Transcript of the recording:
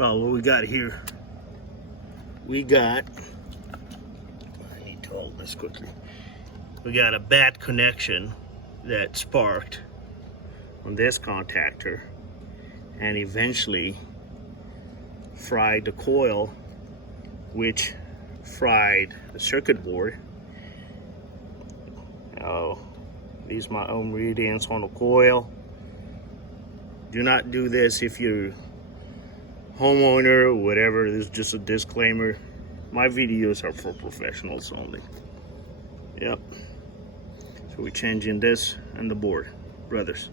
Well, what we got here, I need to hold this quickly. We got a bad connection that sparked on this contactor and eventually fried the coil, which fried the circuit board. These are my own readings on the coil. Do not do this if you're homeowner or whatever. This is just a disclaimer. My videos are for professionals only. Yep. So we're changing this and the board, brothers.